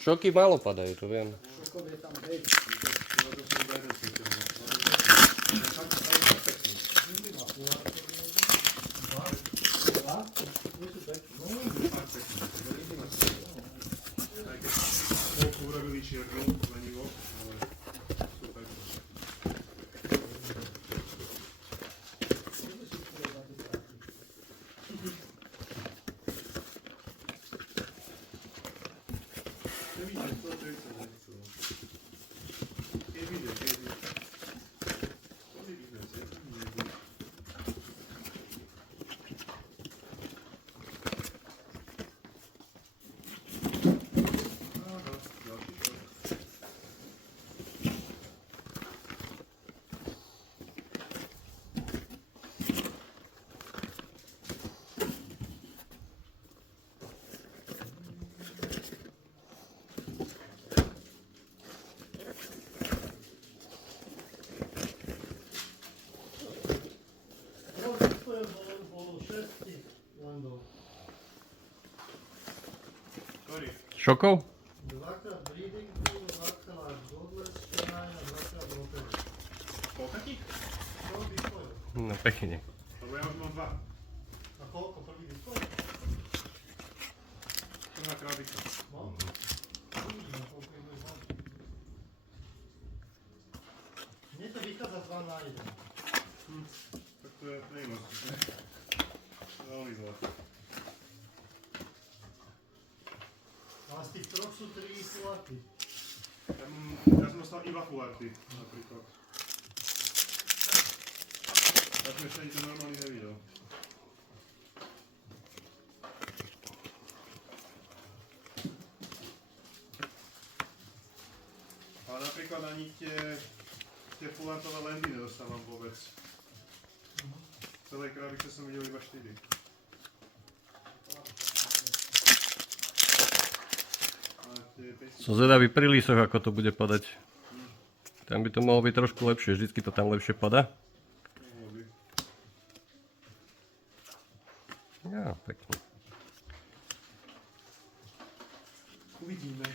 Šoky málo padajú, to viem. Šokov je tam 5. Urobili čiernu, lenivo, ale super. Šokov? Dvakrát breeding pool, dvakrát godless, štenaj a dvakrát ropery. Koľko takých? To výsledok. No pekne. Lebo ja už mám 2. A koľko prvý výsledok? Prvá krávika. No. Uvidíme, koľko ich budeš mať. Mne to vychádza 2 na 1. Tak to je nejmoc. Veľmi zle. Ale z tých troch sú 3 kulaty. Ja som dostal iba kularty, napríklad. Ja som ešte ani to normálne nevidel. Ale napríklad ani tie kulartové lendy nedostávam vôbec. V celej krabice som videl iba 4. Som zvedavý pri lísoch, ako to bude padať. Tam by to mohlo byť trošku lepšie, vždycky to tam lepšie padá. Ja, pekne. Uvidíme.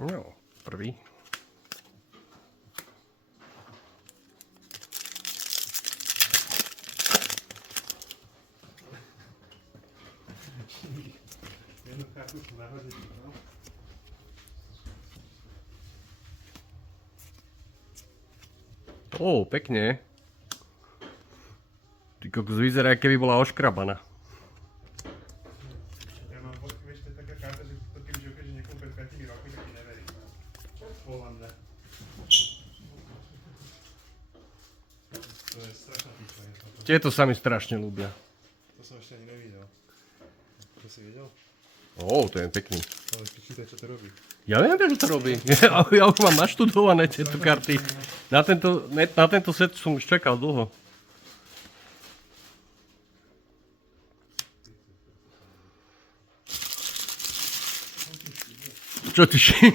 No, prvý. Jednu kartu nahodiť, no. Ó, pekne. Ty kokos, vyzerá, keby bola oškrabaná. Ja mám pocit, vieš, to je taká karta, že to keby Joker, že niekomu pred 5 rokmi, tak ti neverí. Podľa mňa. To je strašná píča. Tieto sa mi strašne ľúbia. To som ešte ani nevidel. To si videl? Ó, to je pekný. Ale čítaj, čo to robí. Ja neviem, čo to robí. Ja už mám naštudované tieto karty. Na tento set som už čakal dlho. Čo ty ši?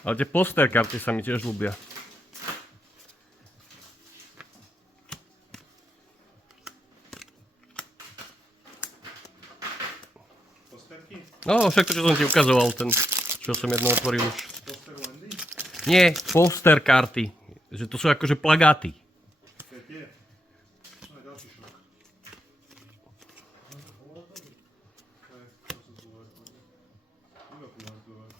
Ale tie poster karty sa mi tiež ľúbia. No, však to, čo som ti ukazoval, ten, čo som jedno otvoril už. Poster Landy? Nie, poster karty. Že to sú akože plagáty. To je tie. No je ďalší šok. Hej, to sú polarkové. Iba polarkové.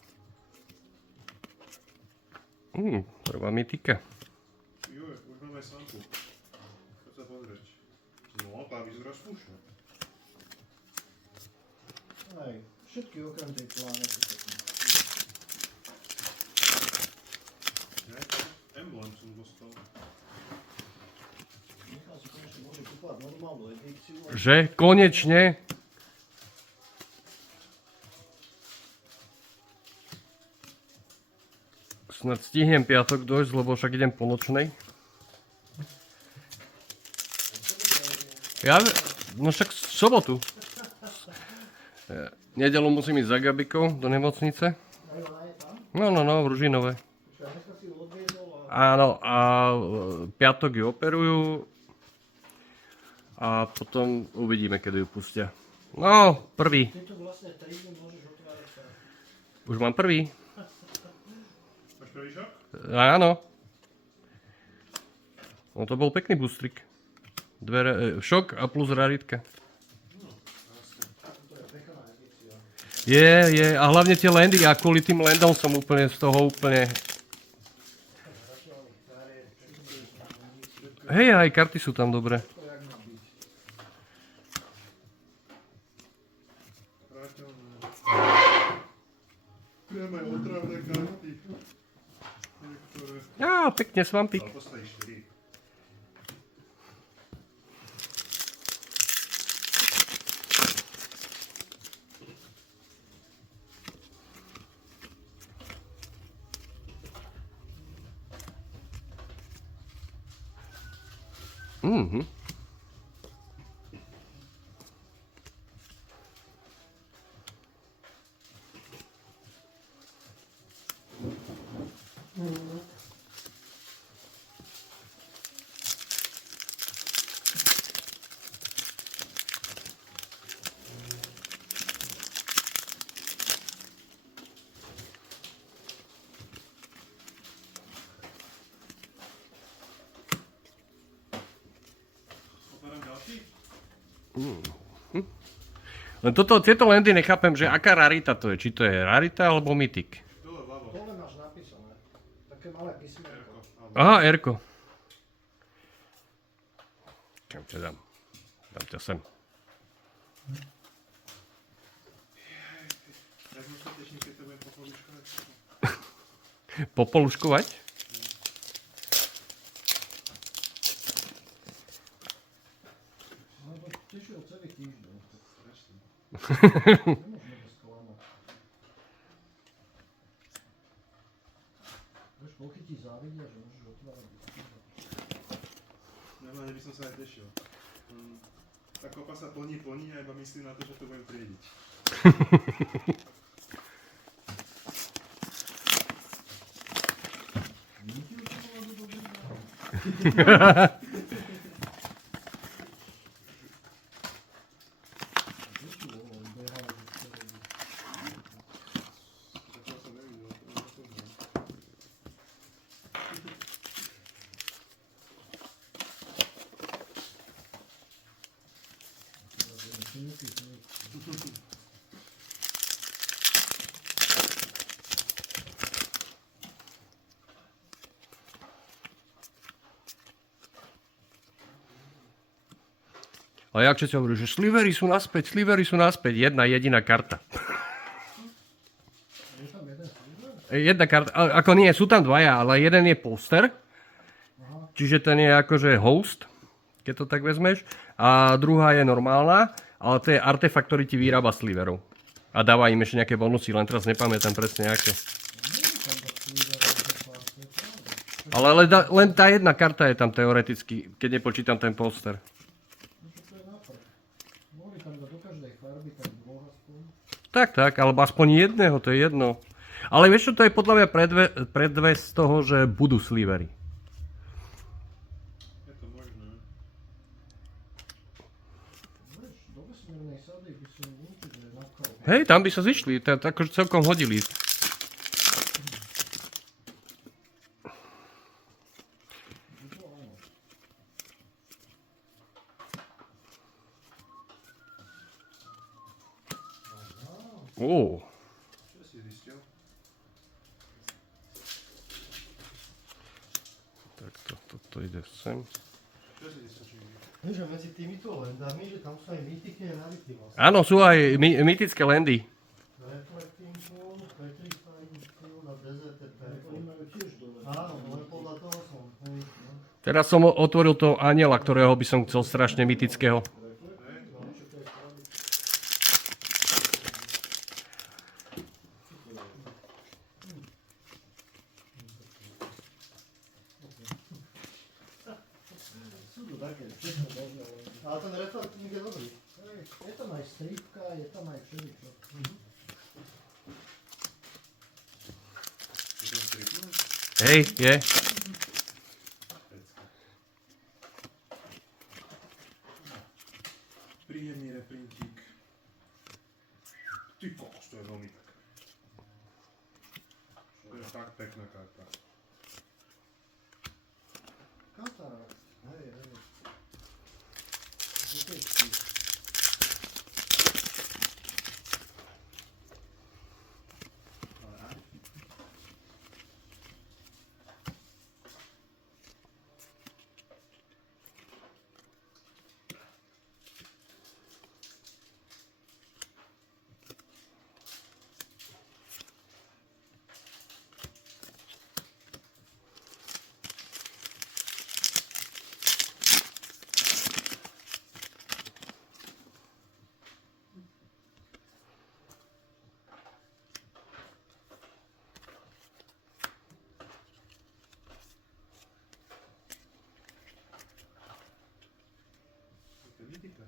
Prvá mytika. Joj, už máme aj sampu. Poď sa pozrieť. No, tá vyzerá slušne. Aj, všetky okrem tej planety. Emblem som dostal. Michal si konečne môže kúpať normálnu edíciu. Že? Konečne? Snad stihnem piatok dojsť, lebo však idem po nočnej. No však v sobotu. Nedelu musím ísť za Gabikou do nemocnice. Aj ona je tam? No, v Ružinove. Čo ja dneska si ju odviezol a... Áno, a piatok ju operujú. A potom uvidíme, kedy ju pustia. No, prvý. Ty tu vlastne 3 dní môžeš otvárať sa. Už mám prvý. Máš prvý šok? Áno. No to bol pekný bustrik. Šok a plus raritka. To je pekná edícia. Je. A hlavne tie landy. A kvôli tým landom som úplne z toho úplne... Hej, aj karty sú tam dobré. To jak má byť. Vráteľné. Priame otravné karty. Niektoré. Á, pekne svampík. Ale postavíš 4. Mhm. Otváram ďalší? Len tieto landy nechápem, že aká rarita to je. Či to je rarita alebo mytik. Dole vľavo. Dole máš napísané. Také malé písmenko. Erko. Alebo Aha, Erko. Kam ťa dám? Dám ťa sem. ja som sa teším, keď to budem popoluškovať. Popoluškovať? No to tešil celý týždeň. Strašne. Nemôžeme to sklamať. Vieš, koľky ti závidia, že môžeš otvárať. Normálne by som sa aj tešil. Tá kopa sa plní a iba myslím na to, že to budem triediť. Zatiaľ som nevidel, to je to. A jak všetci hovorí, že slivery sú naspäť, jedna jediná karta. Je tam jeden slíber? Jedna karta, ako nie, sú tam dvaja, ale jeden je poster, čiže ten je akože host, keď to tak vezmeš, a druhá je normálna, ale to je artefakt, ktorý ti vyrába sliverov. A dáva im ešte nejaké bonusy, len teraz nepamätám presne aké. Ale len tá jedna karta je tam teoreticky, keď nepočítam ten poster. Mohli tam dať do každej farby tak dvoch aspoň. Tak, alebo aspoň jedného, to je jedno. Ale vieš čo, to je podľa mňa predves z toho, že budú slivery. Je to možné. Vieš, do vesmírnej sady by som určite napchal Hej, tam by sa zišli, akože celkom hodili. Ó, Čo si zistil? tak toto ide sem. Čo si zistil, či vidíš? Vieš, že medzi týmito landami, že tam sú aj mýtiky a navity vlastne. Áno, sú aj mýtické landy. Reflecting Pool, Petrifying Field a Desert Purple. Oni majú tiež dole. Áno, len podľa toho som. Hej, no. Teraz som otvoril toho aniela, ktorého by som chcel strašne mytického. Sú tu také, všetko možné. Ale ten reflecting je dobrý. Je tam aj stripka, je tam aj všeličo. Je tam stripnúť? Hej, je. Príjemný reprintík. Ty kokos, to je veľmi pekné. To je fakt pekná karta. Katarakt. Hej, hej. To je mytika.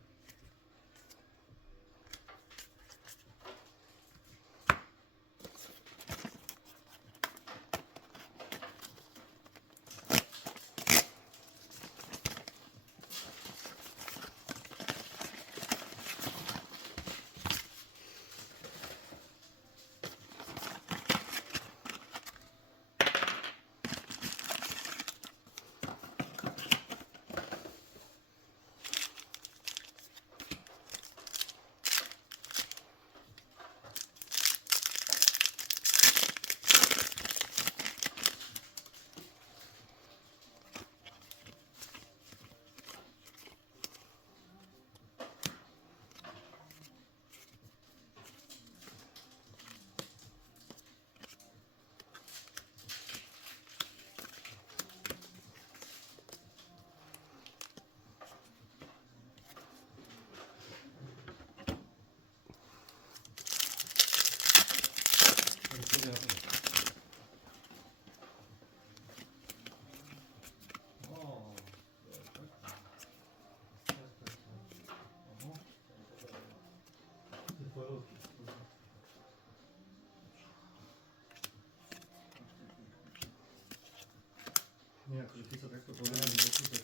Nie, akože ty sa takto pozerám do oku, tak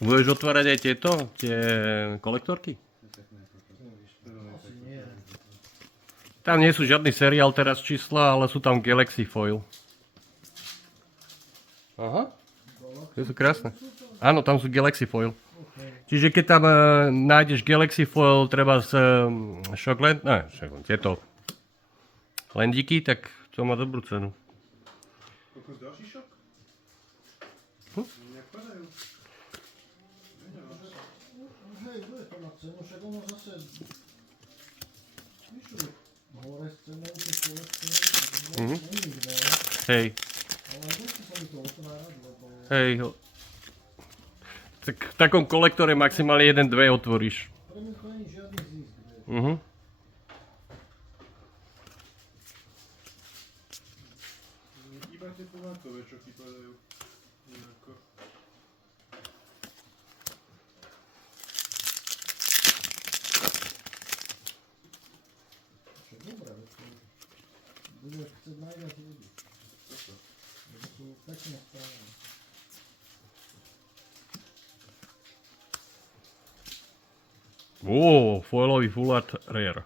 Budeš otvárať aj tieto, tie kolektorky? nevíš. Asi nie. Tam nie sú žiadny seriál teraz čísla, ale sú tam Galaxy Foil. Aha. To sú krásne. Áno, tam sú Galaxy Foil. Čiže keď tam nájdeš Galaxy Foil, treba z Shockland, tieto lendiky, tak to má dobrú cenu. Kokos ďalší šok? Nejak padajú. Hej, bude to na cenu, však ono zase vyšli hore s cenou, tie kolekcie, není veľa, Hej, ale nechce sa mi to otvárať, lebo hej. Tak v takom kolektore maximálne 1-2 otvoríš. pre mňa to není žiadny zisk, vieš. Mhm. Iba tie povákové, čo ti padajú. Nejako. Čo dobré, veď to budeš chcieť najviac ľudí, Toto. lebo sú pekne správne. Foilový full art rare.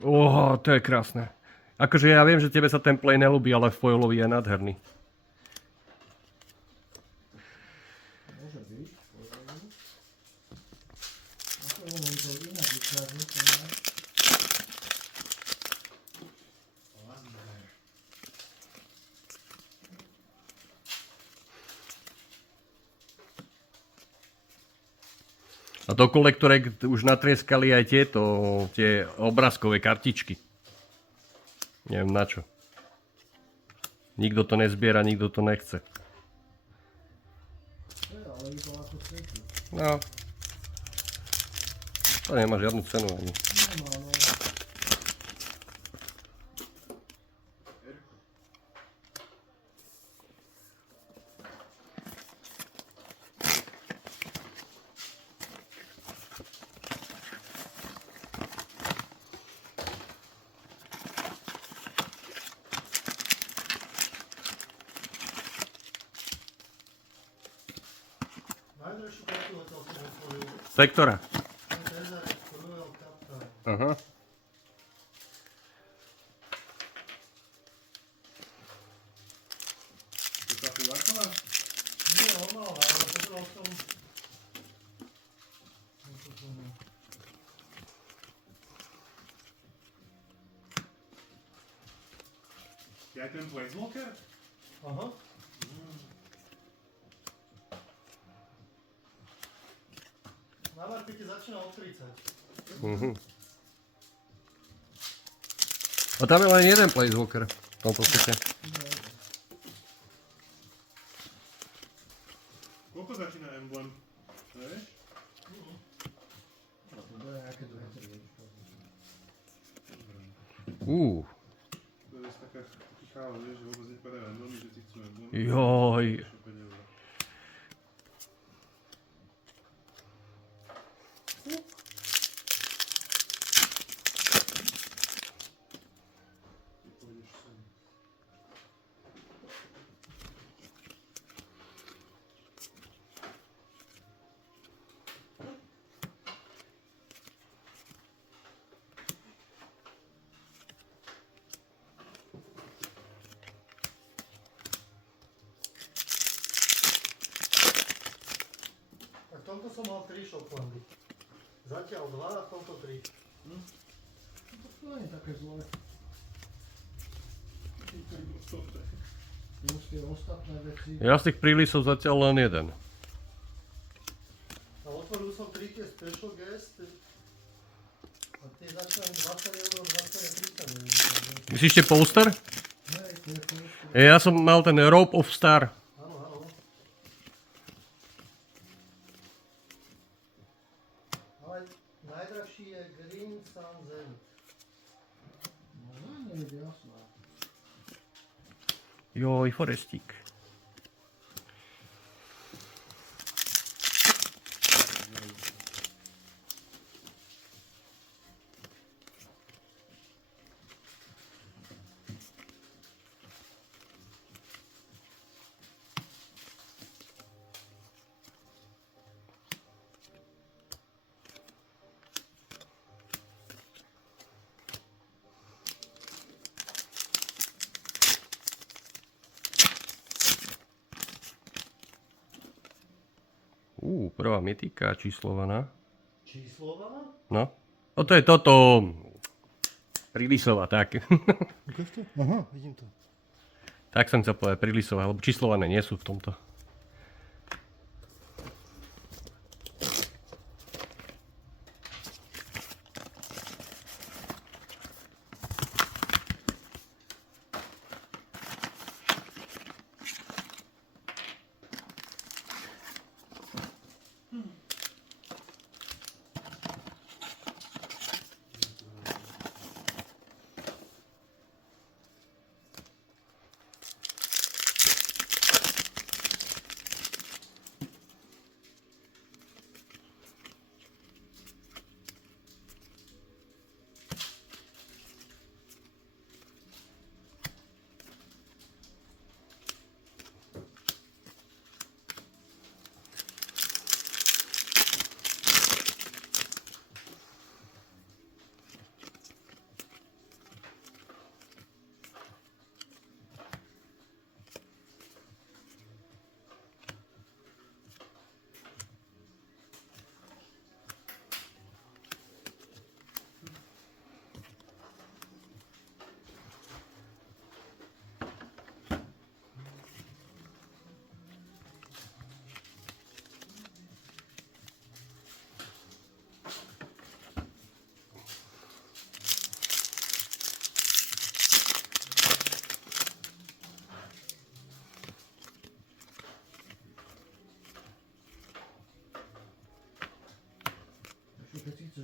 To je krásne. Akože ja viem, že tebe sa ten play nelúbi, ale foilový je nádherný. Môže byť. Ako je on to inak vychádza, to má. A do kolektorek už natrieskali aj tie obrázkové kartičky. Neviem na čo. Nikto to nezbiera, nikto to nechce. Ale iba ako svetí. No. To nemá žiadnu cenu ani. Nemá, no. Najdražší kalkulator som otvoril. Sektora. Ten Tezarex Royal Captain. Aha. To je tá fulárková? Nie, normálna, ale pozeral som... Je aj ten Planeswalker? Aha. Na Marpite začína od 30. A tam je len jeden Planeswalker v tomto sete. Koľko začína emblem? Nevieš? To bude nejaké druhé triedičko. To je zase taký chále, vieš, že vôbec nepadajú emblemy, že ti chcú emblemy. Joj. Čo 5 eur. Ty pôjdeš sem. Tak v tomto som mal 3 Shocklandy. Zatiaľ 2 a v tomto 3. To nie je také zlé. Plus tie ostatné veci. Ja z tých prílisov zatiaľ len jeden. A otvoril som 3 tie Special Guest. A tie začínajú 20 eur, 20 a 30 eur. Myslíš tie poster? Hej, to je to. Ja som mal ten Rope of Star. Áno, áno. Ale najdražší je Green Sun Zenith. No, nie je jasná. Joj, Forestík. Prvá mytika číslovaná. Číslovaná? No. O to je toto. Prílisová, tak. Ukáž to? Aha, vidím to. Tak som chcel povedať, prílisová, lebo číslované nie sú v tomto.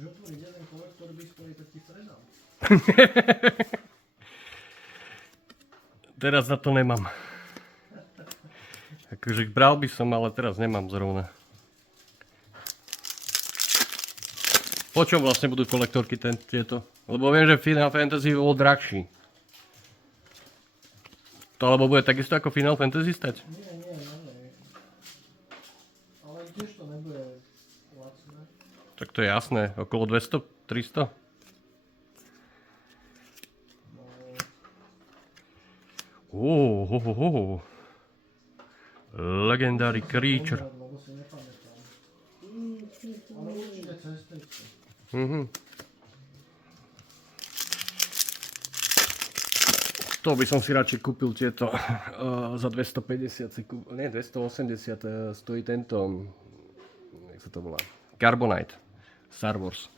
Chceš otvoriť jeden kolektor display, tak ti predám. Teraz na to nemám. Akože bral by som, ale teraz nemám zrovna. Po čom vlastne budú kolektorky tieto? Lebo viem, že Final Fantasy bol drahší. To alebo bude takisto ako Final Fantasy stať? Nie. Ale tiež to nebude lacné. Tak to je jasné, okolo 200, 300? No, Legendary creature. lebo si nepamätám. Ale určite cez 300. To by som si radšej kúpil tieto za 250, nie 280 stojí tento, jak sa to volá, Carbonite, Star Wars.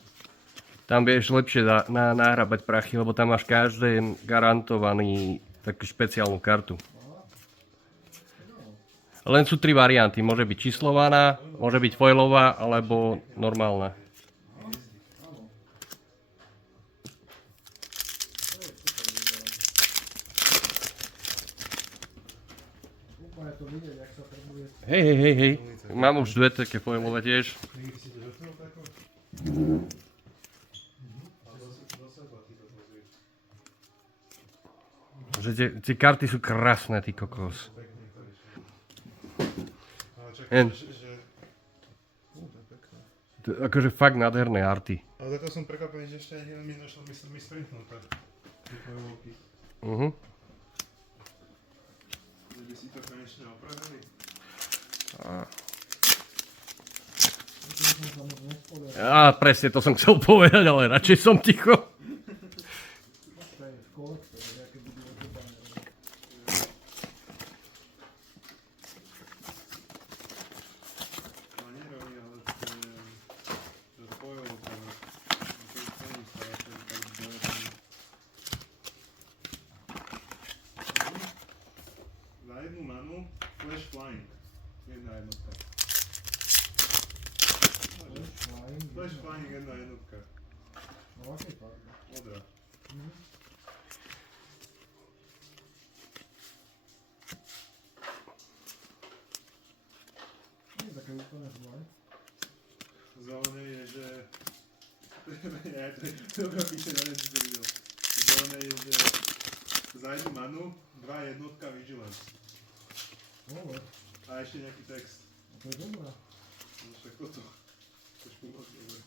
Tam vieš lepšie nahrabať prachy, lebo tam máš každý garantovaný takú špeciálnu kartu. Len sú 3 varianty, môže byť číslovaná, môže byť foilová alebo normálna. Úplne to vidieť, jak sa trebuje. Hej. Mám už 2 také foilové tiež. Niekdy si to dotknul tako? Alebo si to do seba, ty to pozri. Že tie karty sú krásne, ty kokos. Pekne to vyšlo. Ale Hen. čakám, že... to je pekné. To je akože fakt nádherné arty. Ale za to som prekvapený, že ešte ani jeden mi došlo mi sprintnuté. Tie tvoje volky. Že by si to konečne opravili. To by som sa moc nespovedal. Presne to som chcel povedať, ale radšej som ticho. To je v kolektore, aké budú otepané. No nie roví, ale to je foil, to je cený strašne, tak dojebaný. Za jednu manu Flash Flying. Jedna jednotka. Flash Flying jedna jednotka. No akej farbe? Modrá. Nie je také úplne zlé. Zelené je, že... Ja, to je píše, neviem, či to videl. Zelené je, že za jednu manu 2 jednotka Vigilance. Dobre, A ešte nejaký text. to je dobré. No však toto. Trošku moc dobre.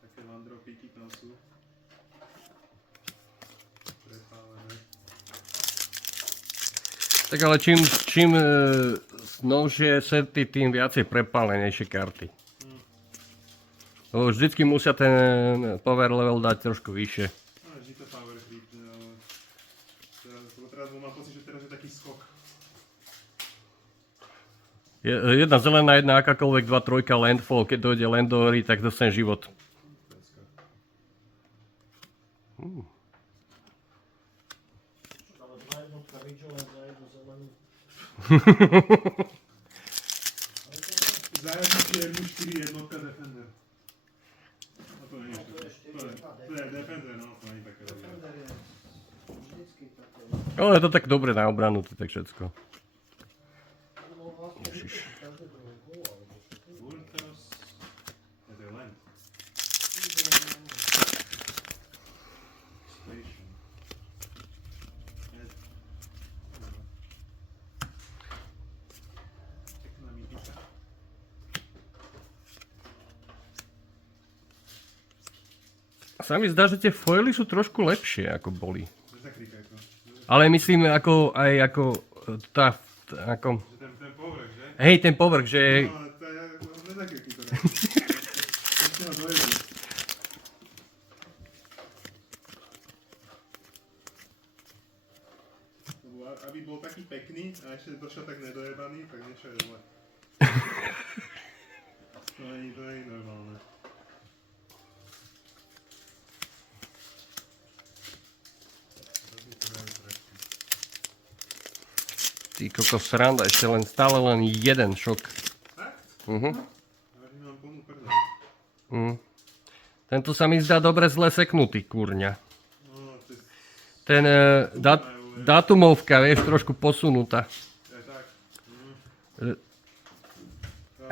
Také landropíky tam sú. Prepálené. Tak ale čím novšie sety, tým viacej prepálenejšie karty. Lebo vždycky musia ten power level dať trošku vyššie. No, vždy to power creepne, ale... Teraz mám pocit, že teraz je taký skok. Jedna zelená, jedna akákoľvek 2-3 landfall, keď dojde landovery, tak dostane život. Peska. Ale dva jednotka Vigilance za jednu zelenú. Za jednu čiernu 4 jednotka Defender. No to nie je To je všetko. To je Defender, no to nie je také dobré. Defender je vždycky také. Ale je to tak dobre na obranu, to tak všetko. No vlastne vytočí každé druhé kolo, alebo čo. Burtos... Je to je Land. Station. Pekná mítica. Sa mi zdá, že tie foily sú trošku lepšie, ako boli. Nezakrikaj to. Ale myslím, ako tá, ako... Že ten povrch, že? Hej, ten povrch, že... No, to je... Nezakrikaj to. Ešte ma dojedu. Aby bol taký pekný a ešte došiel tak nedojebaný, tak niečo je zle. To nie je normálne. Ty kokos sranda, ešte len stále len jeden šok. Fakt? Mhm. Ale mám plnú prdel. Tento sa mi zdá dobre zle seknutý, kurňa. No, to je... Ten dátumovka, vieš, trošku posunutá. Je tak.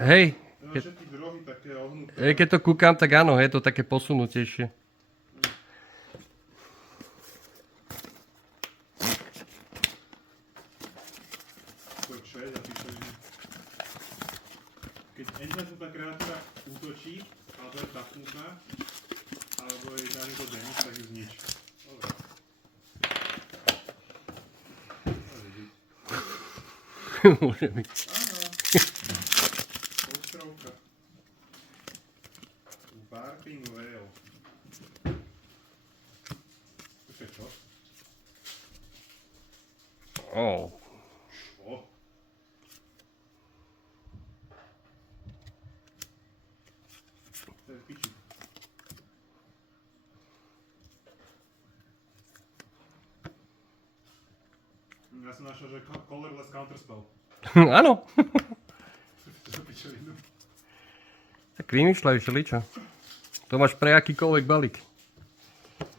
Hej, Ja mám všetky drohy také ohnuté. keď to kúkam, tak áno, je to také posunutejšie. To je čo je za pičovinu. Keď enchantnutá kreatúra útočí, alebo je tapnutá, alebo je daný to damage, tak ju znič. Dobre. Môže byť. Môže byť. Áno. Postrovka. Warping Veil. Počkaj, čo? Oh. Čo? To je piči. Ja som našiel, že colorless counterspell. Áno. To pičovinu. Tak vymýšľaj, šeličo. To máš pre akýkoľvek balík.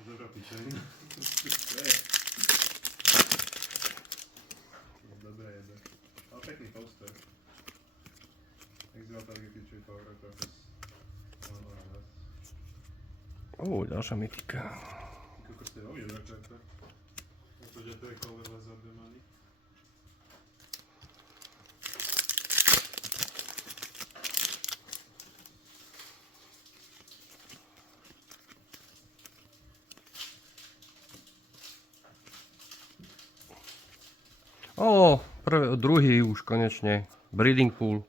Dobrá pičovina. Dobre jede. Ale pekný poster. Exile targeted trade power attackers. One or less. Ďalšia mytika. Kokos to je veľmi dobrá karta. Pretože to je colorless za 2 many. Druhý už konečne. Breeding pool.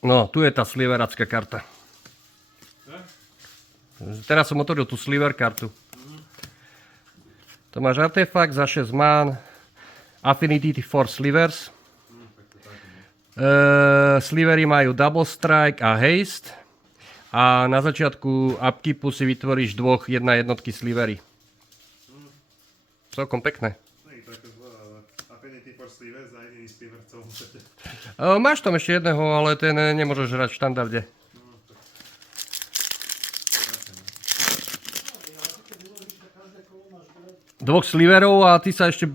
No, tu je tá sliveracká karta. Teraz som otvoril tú sliver kartu. To máš artefakt za 6 man, Affinity for Slivers. Slivery majú Double Strike a Haste. A na začiatku upkeepu si vytvoríš jednotky slivery. Celkom pekné. Nie je to také zlé, ale Affinity for Slivers za jediný sliver v celom sete. Máš tam ešte jedného, ale ten nemôžeš hrať v štandarde. Dvoch sliverov a ty sa ešte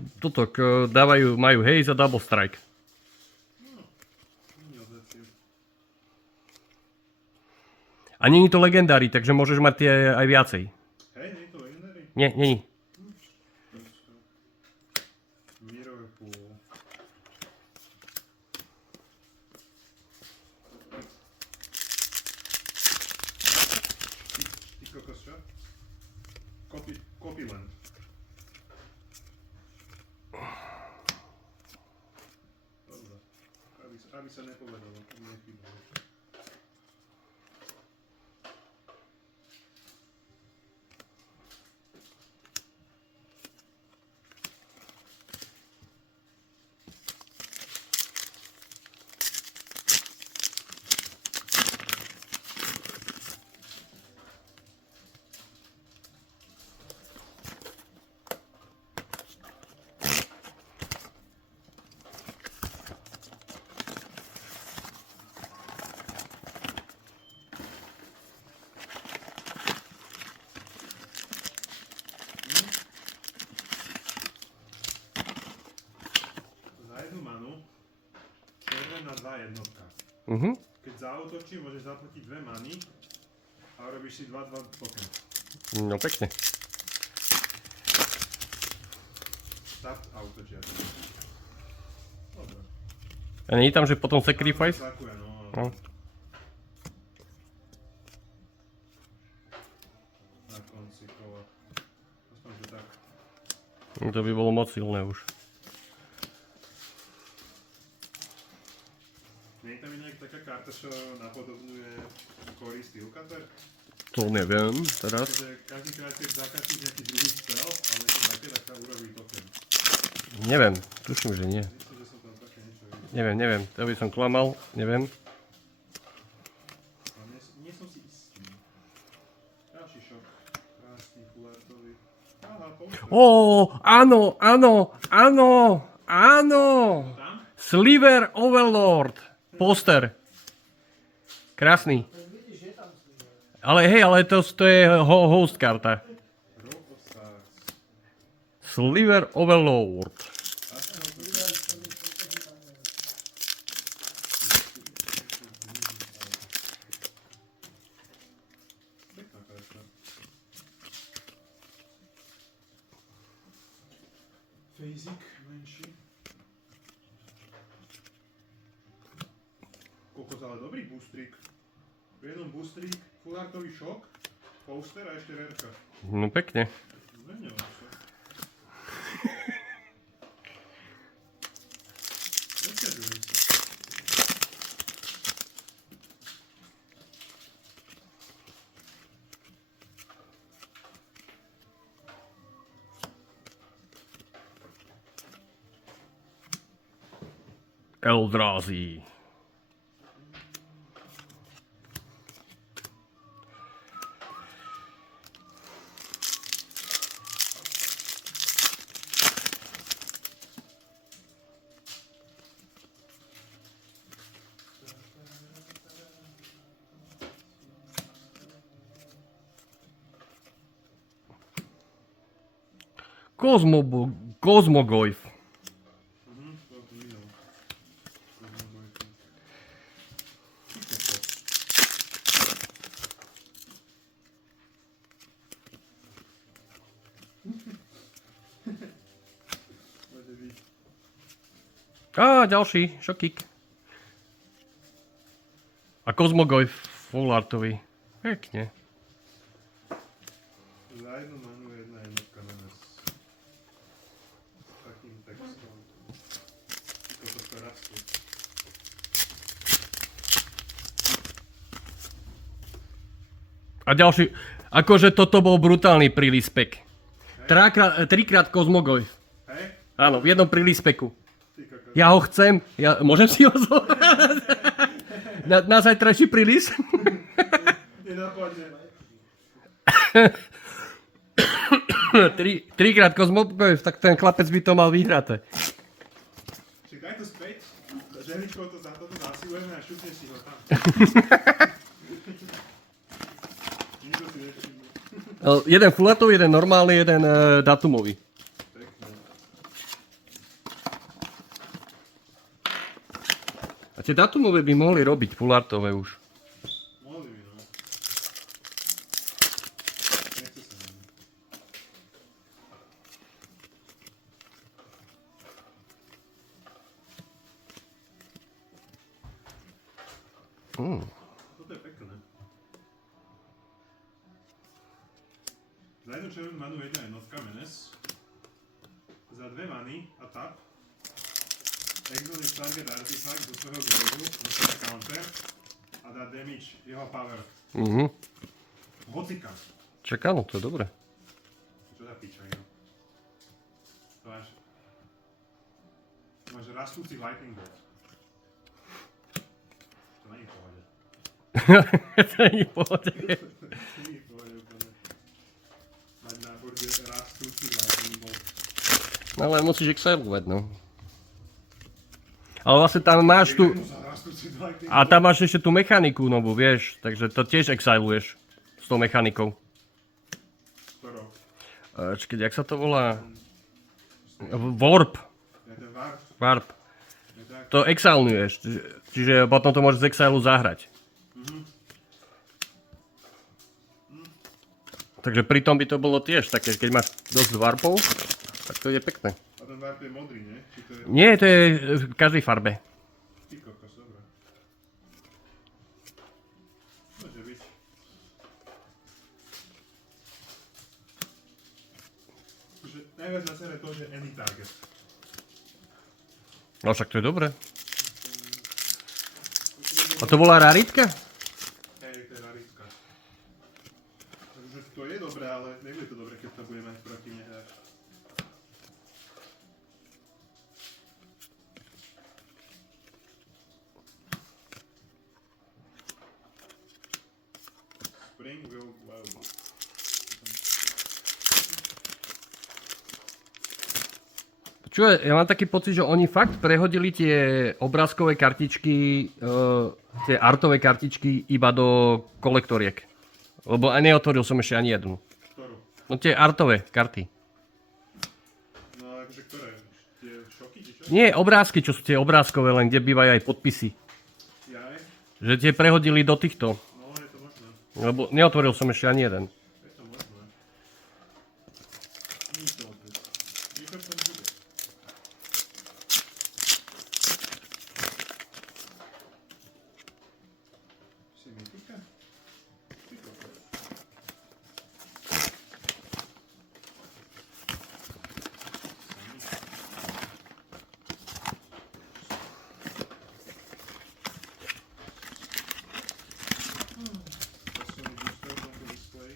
majú haze a double strike. A není to legendary, takže môžeš mať tie aj viacej. Hej, nie je to legendary? Nie, není. Mirror pool. Ty kokos čo? Copyland. Dobre. Aby sa nepovedalo, aby nechýbalo. Za jednu manu červená 2 jednotka. Keď zaútočí, môžeš zaplatiť 2 many a robíš si 2-2 token. No pekne. Start a útočia. Dobre. A není tam, že potom sacrifice? Zakuje, no. No. Na konci kola. Aspoň, že tak. To by bolo moc silné už. Nie je tam inak taká karta, čo napodobňuje Cory Steelcutter? To neviem teraz. Takže každý krát, keď zakážeš nejaký druhý spell, ale to také, tak sa urobí token. Neviem, tuším, že nie. Myslím, že som tam také niečo videl. Neviem, to by som klamal, neviem. Ale nie som si istý. Ďalší šok. Krásny, kulartový. Aha, poster. Ó, áno, áno, áno, áno. Tam? Sliver Overlord. Poster. Krásny. Vidíš, je tam sliver. Ale hej, ale to je host karta. Rock of Stars. Sliver Overlord. Pekná karta. Phasic menší. Kokos, ale dobrý boostrík. V jednom boostrík, full-artový šok, poster a ešte rerka. No pekne. Zmenilo sa. Odťažujú sa. Eldrazi. Cosmogoyf. To tu minul. Môže byť. Á, ďalší, šokík. A Cosmogoyf full artový. Pekne. Za jednu manu jedna jednotka na nás. S takým textom. Toto rastú. A ďalší, akože toto bol brutálny prílispek. Trikrát Cosmogoyf. Hej? Áno, v jednom prílispeku. Ty kokos. Ja ho chcem, môžem si ho zobrať? Na zajtrajší prílis? Nenapadne. Trikrát Cosmogoyf, tak ten chlapec by to mal vyhraté. Čiže daj to späť, žehličkou to za toto zasilujeme a šupneš si ho tam. Nikto si nevšimne. Jeden fullatový, jeden normálny, jeden datumový. Pekné. A tie datumové by mohli robiť fullartové už. Mohli by, no. Nechce sa mi. Toto je pekné. Za jednu červenú manu jedna jednotka menes. Za dve many a tap. Exiluje target artifact do svojho graveyardu, dostane counter a dá damage jeho power. Hocika. Čaká, no to je dobré. Čo za pičajno? To máš rastúci lightning bolt. To není v pohode. To nie je v pohode. To není v pohode úplne. Mať na borde rastúci lightning bolt. No ale musíš exilovať, no. Ale vlastne tam máš tu... Jednu za rastúci lightning A tam máš ešte tú mechaniku novú, vieš. Takže to tiež exiluješ s tou mechanikou. Ktorou? Čakaj, jak sa to volá? Warp. Je ten warp. Warp. Je tak. To exiluješ, čiže potom to môžeš z exilu zahrať. Takže pri tom by to bolo tiež také, keď máš dosť warpov, tak to je pekné. A ten warp je modrý, nie? Či to je... Nie, to je v každej farbe. Ty kokos, dobré. Môže byť. Akože najviac na sere to, že any target. No však to je dobré. A to bola raritka? Hej, to je raritka. Takže to je dobré, ale nebude to dobré, keď to bude mať proti mne hráč. Spring will blow. Čo je, ja mám taký pocit, že oni fakt prehodili tie obrázkové kartičky, tie artové kartičky iba do kolektoriek. Lebo neotvoril som ešte ani jednu. Ktorú? No tie artové karty. No akože ktoré? Tie šoky, či čo? Nie obrázky, čo sú tie obrázkové, len kde bývajú aj podpisy. Jaj? Že tie prehodili do týchto. No, je to možné. Lebo neotvoril som ešte ani jeden. Je to možné. Nič to odbyt. Nič to bude. Si mi týka? Ty kokos. Posledný booster na to display.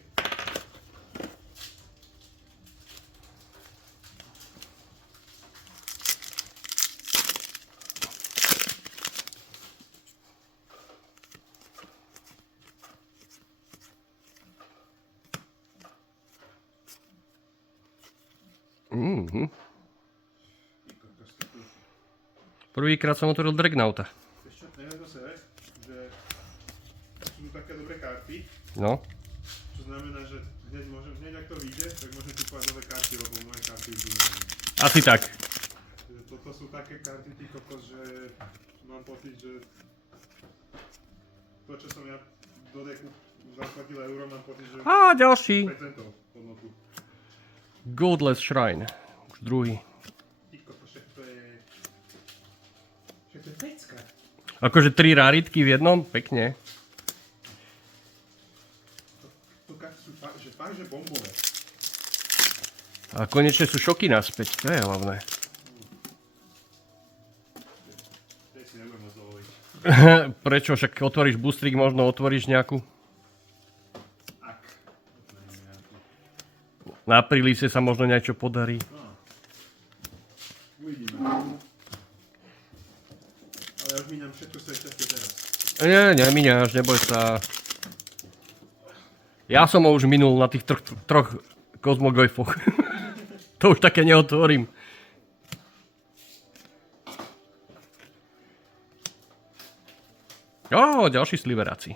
Mhm. Ty kokos, ty tu. Prvýkrát som otvoril Dragnauta. Vieš čo, neviem zase, že sú tu také dobré karty, No. čo znamená, že hneď ak to vyjde, tak môžem kupovať nové karty, lebo moje karty už budú. Asi tak. Toto sú také karty, ty kokos, že mám pocit, že to, čo som ja do deku zaplatil euro, mám pocit, že A ďalší. 5 centov hodnotu. Godless Shrine. Už druhý. Ty kokos, však to je... Však to je pecka. Akože 3 raritky v jednom? Pekne. To karty sú fakt, že bombové. A konečne sú šoky naspäť. To je hlavné. Tej si nebudem môcť dovoliť. Prečo? Však otvoríš boostrik, možno otvoríš nejakú. Ak. Otvorím nejakú. Na prílise sa možno niečo podarí. No. Uvidíme. Ale ja už míňam všetko svoje šťastie teraz. Nie, nemíňaš, neboj sa. Ja som ho už minul na tých troch kozmogojfoch. To už také neotvorím. Ďalší sliveráci.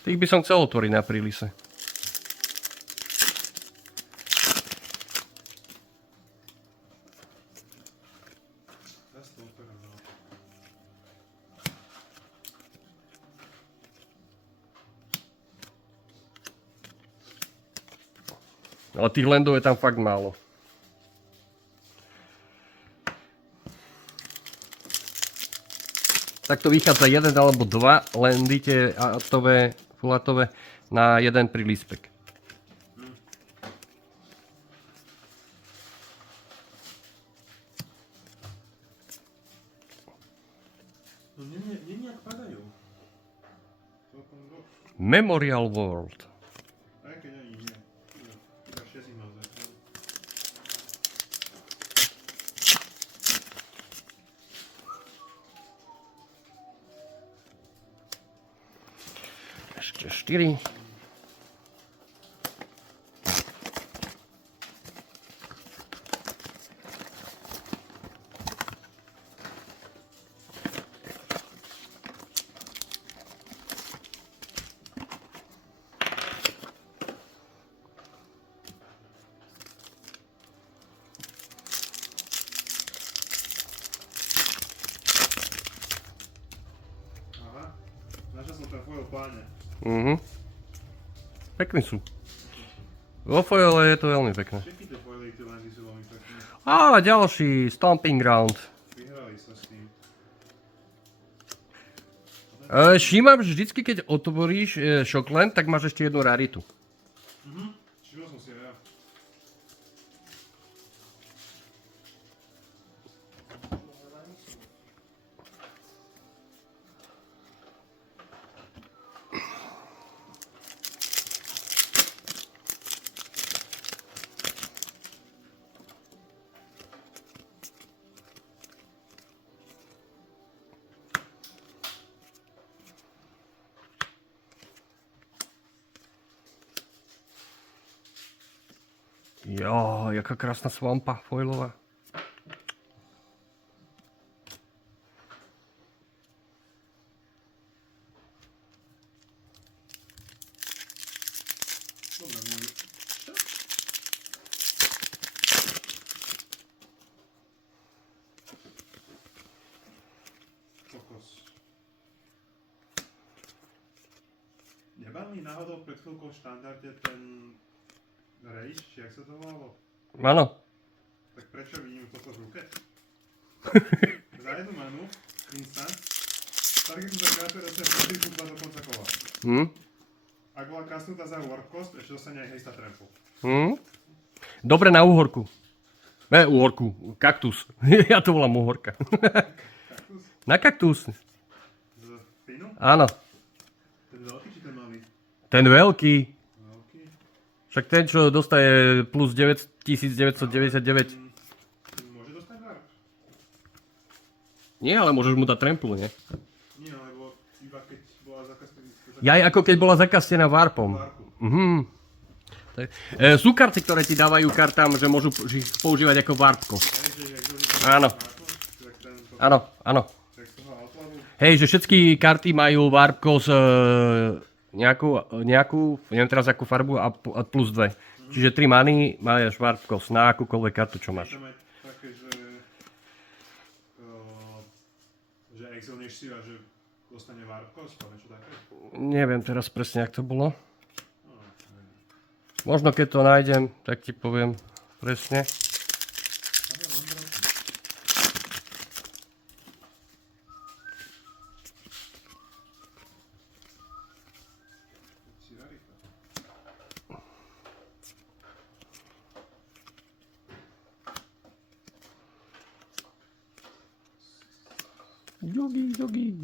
Tých by som chcel otvoriť na prílise. Zas to otvorím, no. Ale tých landov je tam fakt málo. Tak to vychádza jeden alebo dva landy, tie artové, fulatové, na jeden prílispek. No nie nejak padajú. Celkom dosť. Memorial World. Aj keď ani nie. Iba 6 mám zatiaľ. Ešte 4. Aha. Našiel som ten foil pláne. Pekní sú. Vo foile je to veľmi pekné. Všetky tie foily, tie landy sú veľmi pekné. A ďalší Stomping Ground. Vyhrali sa s tým. Všímam, že vždycky, keď otvoríš Shockland, tak máš ešte jednu raritu. Všimol som si aj ja. Jo, jaká krásna svampa foilová. Dobre, môj. Kokos. Nebal mi náhodou pred chvíľkou v štandarde ten rejš, či jak sa to volalo? Áno. Tak prečo vidím toto v ruke? Za jednu manu, instant, targetu za kreatúru sa prečísla do konca kola. Ak bola kasnutá za warp cost, ešte dostane aj haste a trample. Dobre na úhorku. Úhorku, kaktus. Ja to volám úhorka. Kaktus? Na kaktus. Z Finu? Áno. Ten veľký či ten malý? Ten veľký. Veľký. Však ten, čo dostaje plus 9999. Ten môže dostať warp? Nie, ale môžeš mu dať tramplu, nie? Nie, lebo iba keď bola zakastená. Jaj, ako keď bola zakastená warpom. Sú karty, ktoré ti dávajú kartám, že môžu ich používať ako warpko. Áno. Áno, áno. Hej, že všetky karty majú warpko z nejakú, neviem teraz akú farbu a plus 2. Čiže 3 many máš warpko na akúkoľvek kartu, čo máš. Tam aj také, že exilneš si a že dostane warp cost, ale čo také? Neviem teraz presne, jak to bolo. Možno keď to nájdem, tak ti poviem presne. Jogi, jogi.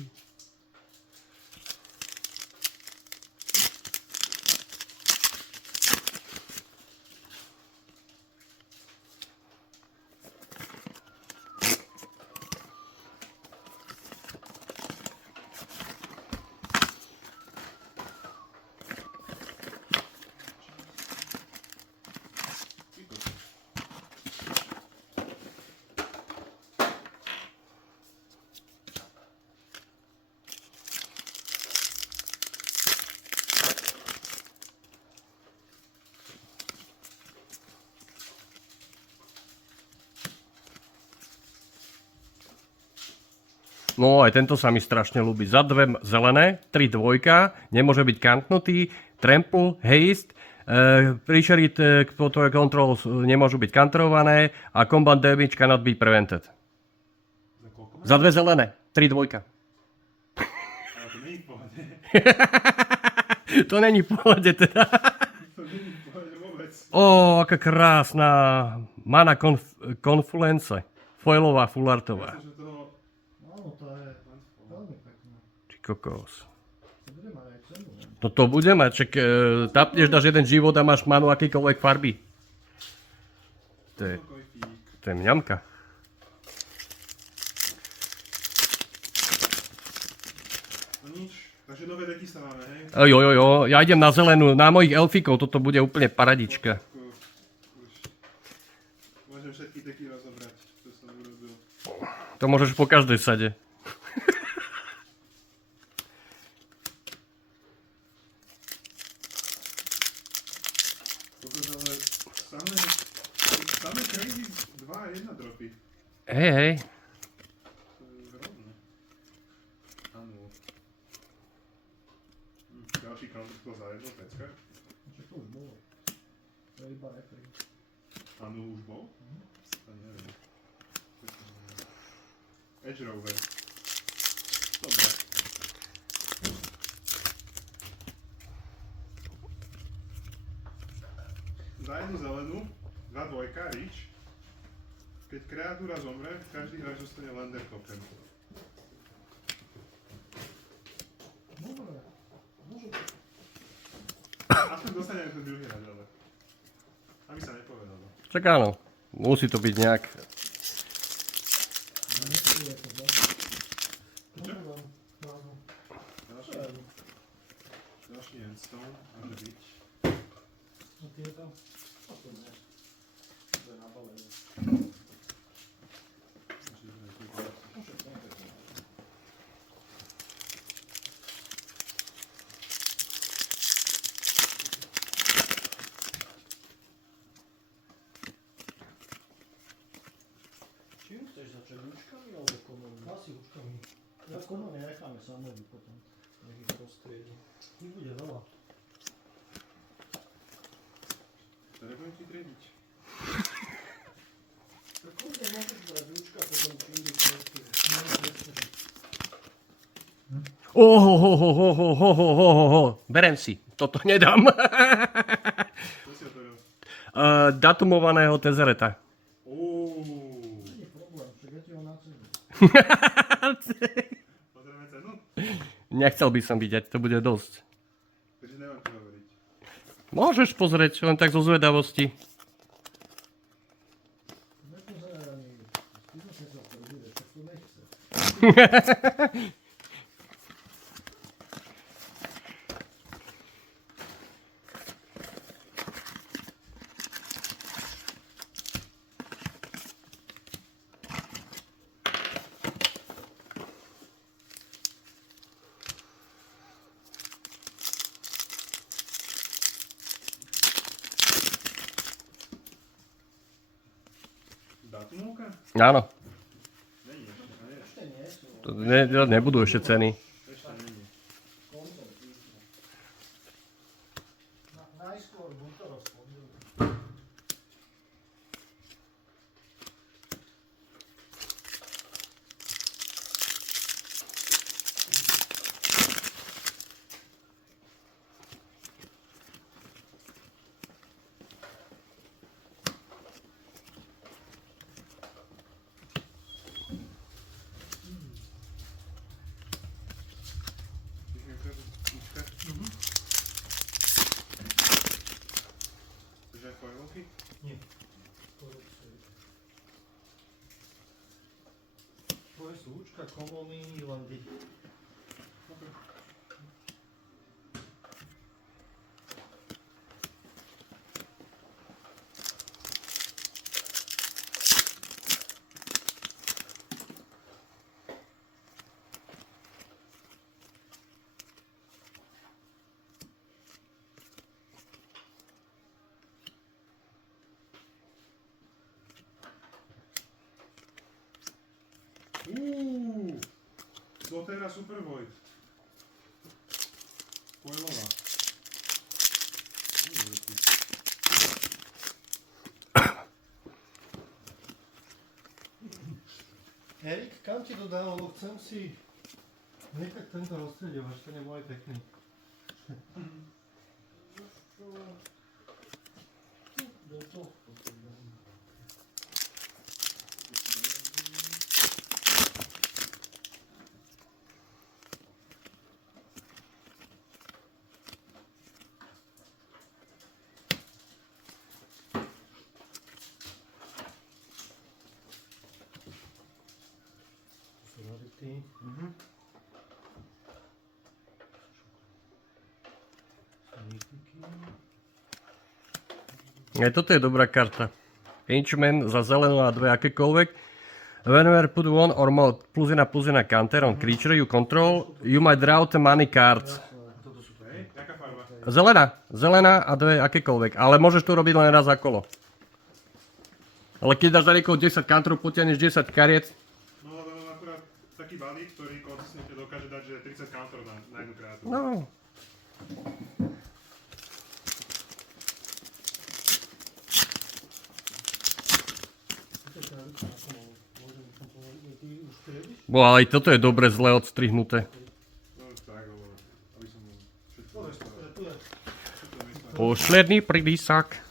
No aj tento sa mi strašne ľúbi. Za 2 zelené, 3 dvojka, nemôže byť kantnutý, trample, haste, pre-shared control nemôžu byť counterované a combat damage cannot be prevented. Za 2 zelené, 3 dvojka. Ale to není v pohode. To není v pohode teda. To není v pohode vôbec. Ó, aká krásna mana Confluence. Foilová, fullartová. Myslím, že toho... Áno, to je veľmi pekné. Či kokos. To bude mať aj cenu, ne? No to bude mať, čak tapneš, dáš jeden život a máš manu akýkoľvek farby. To je mňamka. No nič, takže nové deky stávame, hej? Jo, ja idem na zelenú, na mojich elfikov, toto bude úplne paradička. Už môžem všetky deky rozobrať, čo som urobil. To môžeš po každej sade. Toto ale samé crazy 2 a 1 dropy. Hej. To je hrozné. Áno. Ďalší counter to za jedno pecka. Čo to už bolo? To je iba efekt. Áno, už bol? To neviem. Edge Rover. Dobre. Za jednu zelenú, 2 dvojka, reach. Keď kreatúra zomre, každý hráč dostane lander token. Dobre. Môžu. Aspoň dostane ten druhý hráč, ale... Aby sa nepovedalo. Čak áno, musí to byť nejak. Nechci je to zle. Čo? Môžu vám mánu. Ďalší endstone, môže byť. No tieto? To nie. To je nabalené. Čím chceš začať? Húčkami alebo komormi? Asi húčkami. Ja komory necháme samovi potom. Nech ich roztriedí. Ich bude veľa. To nebudem ti triediť. Tak kľudne môžeš brať húčka, potom čím by roztriedí. Berem si. Toto nedám. Čo si otvoril? Datumovaného Tezereta. Nie problém, však ja ti ho nacením. Pozrieme cenu? Nechcel by som vidieť, to bude dosť. Takže nemám čo hovoriť. Môžeš pozrieť, len tak zo zvedavosti. Nepozeraj ani. Ty som sa prvý, však to nechce. Datumovka? Áno, Není ešte, a nie. Ešte nie sú. nebudú ešte ceny. Ešte není. Koncert týždňa. Najskôr v útorok pondelok. Že foilovky? Nie. Tvoje sú húčka, komóny, len vy. Zotera Super Void. Foilová. Erik, kam ti to dal, lebo chcem si nechať tento rozstreďovač, ten je môj pekný. Do tohto to dám. Sú rarity. Sú mytiky. Aj toto je dobrá karta. Henchman za zelenú a dve akékoľvek. Whenever put one or more plus jedna counter on creature you control, you might draw the money cards. Toto sú Hej, jaká farba? Zelená a dve akékoľvek. Ale môžeš to robiť len raz za kolo. Ale keď dáš na niekoho 10 counterov, potiahneš 10 kariet. No lebo mám akurát taký balík, ktorý konzistne dokáže dať, že 30 counterov na jednu kreatúru. No. Toto je kravica na komónu. Môžem som povedať, ty už triediš? Bo ale aj toto je dobre zle odstrihnuté. No tak, lebo aby som všetko Povedz, myslel. že tu je. Všetko myslel. Posledný prísak.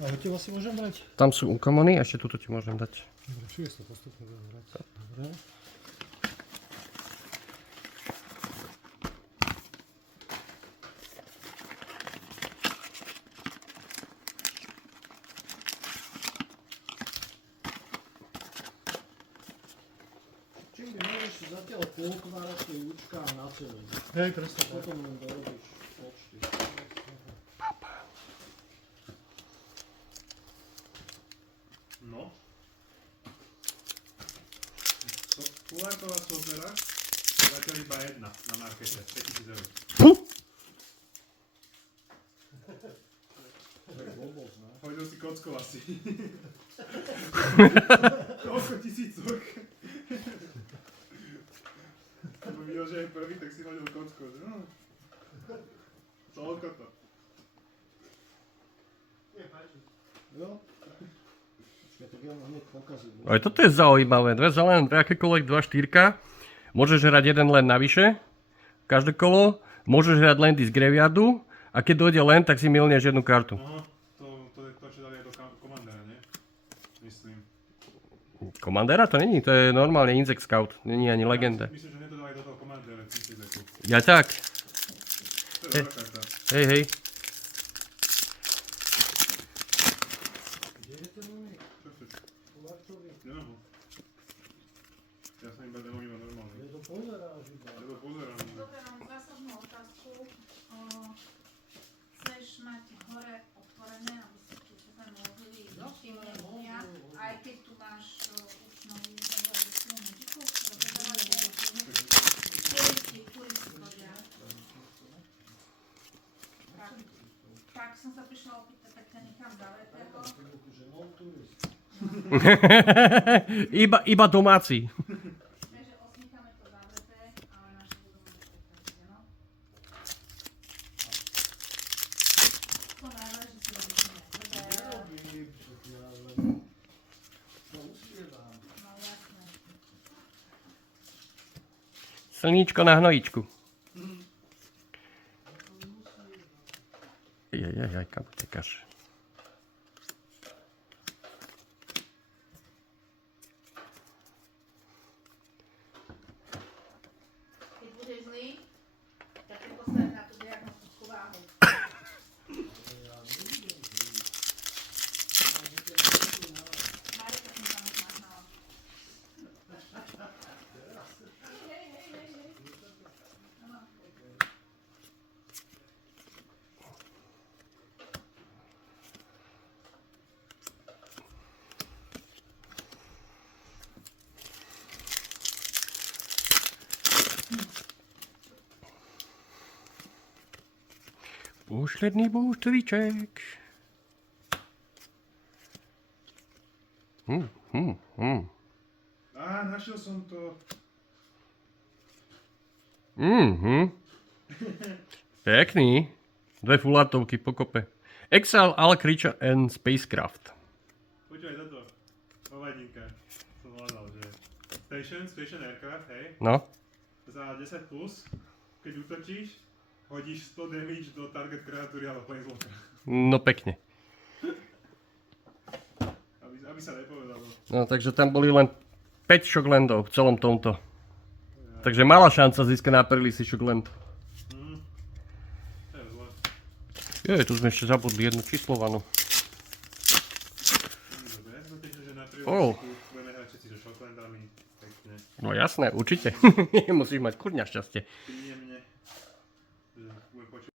A hoďte si môžem brať? Tam sú uncommony, ešte tuto ti môžem dať. Dobre, čiže to postupne budem brať. Dobre. Čím by môžeš zatiaľ polkvárať tie účka a naceliť. Hej, presne tak. Potom len dorobíš počty. Kulárková sopera, zatiaľ iba jedna na markete, 5000 eur. Puh! To je blbosť, ne? Hodil si kockou asi. Koľko tisícok? Lebo videl, že je prvý, tak si hodil kockou. No. Toľko to. Nie, páči. Jo? Počkaj, tak ja hneď pokazujem. Aj toto je zaujímavé. Len akékoľvek 2 štýrka. Môžeš hrať jeden len navyše. Každé kolo. Môžeš hrať len z graveyardu. A keď dojde len, tak si milneš jednu kartu. Aha, to je to, čo dali aj do komandera, nie? Myslím. Komandera to není, to je normálne Insect Scout. Není ani legenda. Myslím, že nedodali do toho komandera, 1000 eur. Ja tak. To je dobrá karta. Hej, hej. Kde je ten oný? Čo chceš? Kulárčový? Nemám ho. Ja som iba normálne. Je to pozeráš iba. Lebo pozerám. Dobre, mám zásadnú otázku. Chceš mať hore otvorené, aby si tu sa mohli všimne ľudia, aj keď tu máš už novú ediciu Magicu, turisti chodia. Tak som sa prišla opýtať, tak ťa nechám zavretého. Že non turist. iba domáci. Takže osmýkame to zavreté, ale naše budú mať otvorené, no? To najlepšie si robíme. Nerobím, čo ti ja len... To uspievam. No jasné. Slníčko na hnojičku. Jaj, kam tekáš? Keď budeš zlý, tak ti postavím na tú diagnostickú váhu. Marika som tam už nahnala. Úšledný búštríček. Á, našiel som to. Pekný. 2 fulátovky pokope. Exile, All Creature and Spacecraft. Počúvaj toto. Hovadinka. Som hľadal, že... Station Aircraft, hej. No. Za 10 plus, keď útočíš, hodíš 100 damage do target kreatúry alebo planeswalkera. No pekne. Aby sa nepovedalo. No takže tam boli len 5 shocklandov v celom tomto. Takže malá šanca získať na prvý si shockland. To je zle. Tu sme ešte zabudli jednu číslovanú. Dobre, ja som tešil, že na Oh. triologicku budeme hrať všetci so shocklandami. Pekne. No jasné, určite. Musíš mať kurňa šťastie. Príjemne.